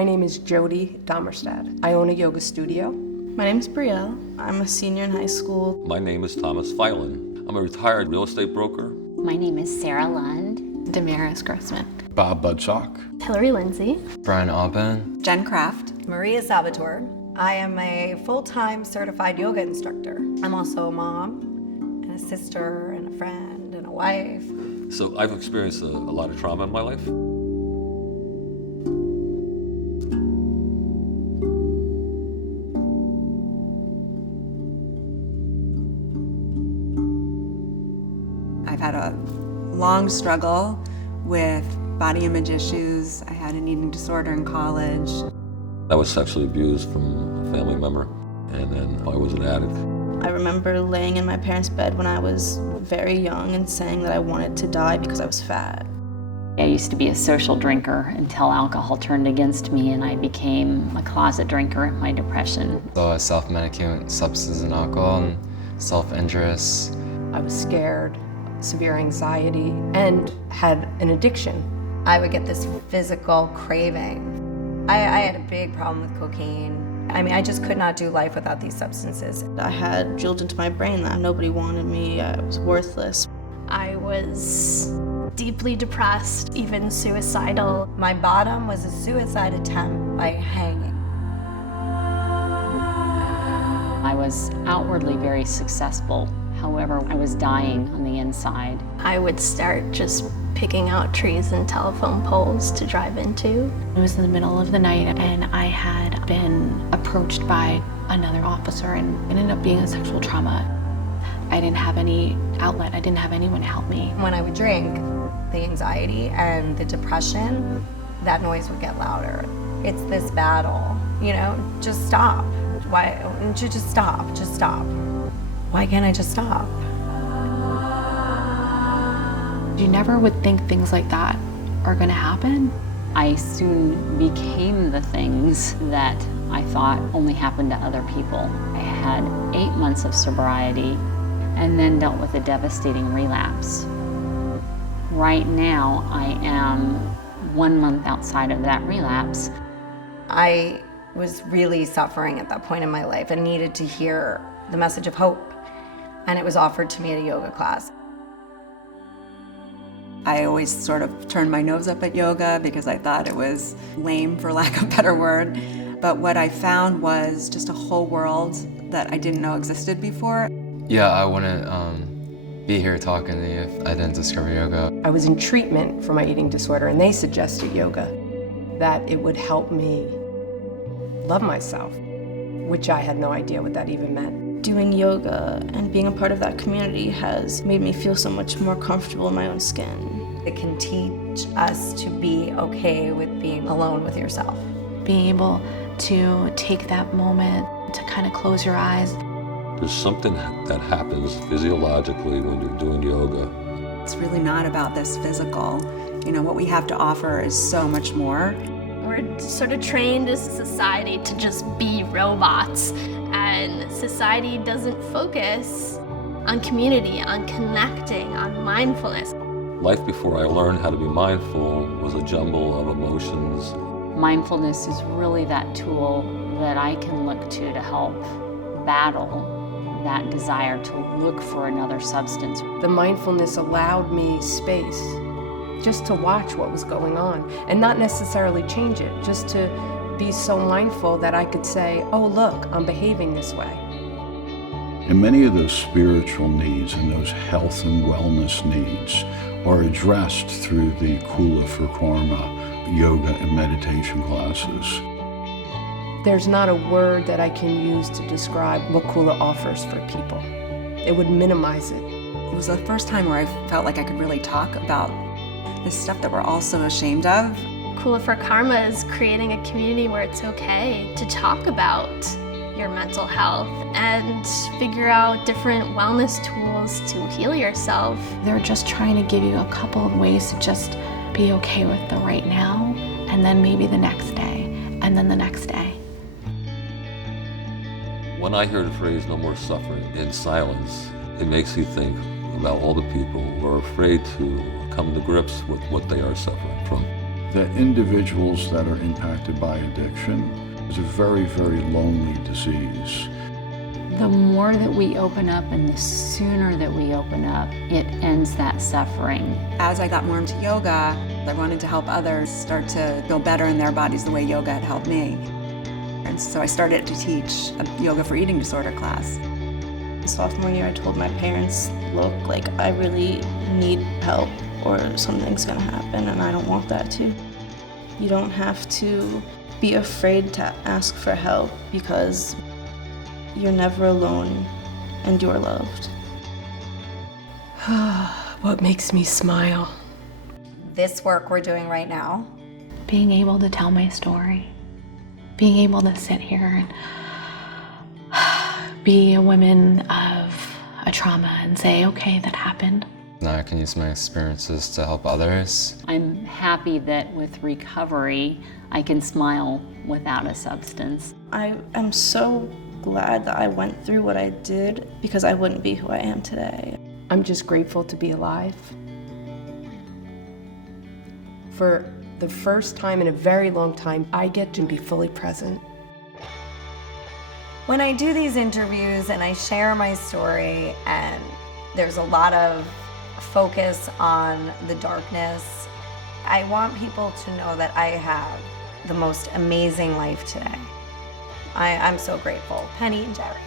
My name is Jody Domerstad. I own a yoga studio. My name is Brielle. I'm a senior in high school. My name is Thomas Filan. I'm a retired real estate broker. My name is Sarah Lund. Damaris Grossman. Bob Budsock. Hillary Lindsay. Brian Alban. Jen Kraft. Maria Salvatore. I am a full-time certified yoga instructor. I'm also a mom and a sister and a friend and a wife. So I've experienced a lot of trauma in my life. I've had a long struggle with body image issues. I had an eating disorder in college. I was sexually abused from a family member, and then I was an addict. I remember laying in my parents' bed when I was very young and saying that I wanted to die because I was fat. I used to be a social drinker until alcohol turned against me and I became a closet drinker in my depression. So I self-medicate substance and alcohol and self-injurious. I was scared, severe anxiety, and had an addiction. I would get this physical craving. I had a big problem with cocaine. I mean, I just could not do life without these substances. I had drilled into my brain that nobody wanted me, I was worthless. I was deeply depressed, even suicidal. My bottom was a suicide attempt by hanging. I was outwardly very successful. However, I was dying on the inside. I would start just picking out trees and telephone poles to drive into. It was in the middle of the night and I had been approached by another officer and it ended up being a sexual trauma. I didn't have any outlet. I didn't have anyone to help me. When I would drink, the anxiety and the depression, that noise would get louder. It's this battle, you know, just stop. Why don't you just stop? Just stop. Why can't I just stop? You never would think things like that are gonna happen. I soon became the things that I thought only happened to other people. I had 8 months of sobriety and then dealt with a devastating relapse. Right now, I am 1 month outside of that relapse. I was really suffering at that point in my life and needed to hear the message of hope. And it was offered to me at a yoga class. I always sort of turned my nose up at yoga because I thought it was lame, for lack of a better word. But what I found was just a whole world that I didn't know existed before. Yeah, I wouldn't be here talking to you if I didn't discover yoga. I was in treatment for my eating disorder and they suggested yoga, that it would help me love myself, which I had no idea what that even meant. Doing yoga and being a part of that community has made me feel so much more comfortable in my own skin. It can teach us to be okay with being alone with yourself. Being able to take that moment to kind of close your eyes. There's something that happens physiologically when you're doing yoga. It's really not about this physical. You know, what we have to offer is so much more. We're sort of trained as a society to just be robots, and society doesn't focus on community, on connecting, on mindfulness. Life before I learned how to be mindful was a jumble of emotions. Mindfulness is really that tool that I can look to help battle that desire to look for another substance. The mindfulness allowed me space just to watch what was going on and not necessarily change it, just to be so mindful that I could say, oh look, I'm behaving this way. And many of those spiritual needs and those health and wellness needs are addressed through the Kula for Karma yoga and meditation classes. There's not a word that I can use to describe what Kula offers for people. It would minimize it. It was the first time where I felt like I could really talk about this stuff that we're all so ashamed of. Kula for Karma is creating a community where it's okay to talk about your mental health and figure out different wellness tools to heal yourself. They're just trying to give you a couple of ways to just be okay with the right now, and then maybe the next day, and then the next day. When I hear the phrase "no more suffering" in silence, it makes you think about all the people who are afraid to come to grips with what they are suffering from. that individuals that are impacted by addiction is a very, very lonely disease. The more that we open up and the sooner that we open up, it ends that suffering. As I got more into yoga, I wanted to help others start to feel better in their bodies the way yoga had helped me. And so I started to teach a yoga for eating disorder class. Sophomore year, I told my parents, look, like, I really need help or something's gonna happen, and I don't want that to. You don't have to be afraid to ask for help because you're never alone and you're loved. What makes me smile? This work we're doing right now, Being able to tell my story, being able to sit here and be a woman of a trauma and say, okay, that happened. Now I can use my experiences to help others. I'm happy that with recovery, I can smile without a substance. I am so glad that I went through what I did because I wouldn't be who I am today. I'm just grateful to be alive. For the first time in a very long time, I get to be fully present. when I do these interviews and I share my story, and there's a lot of focus on the darkness, I want people to know that I have the most amazing life today. I'm so grateful. Penny and Jerry.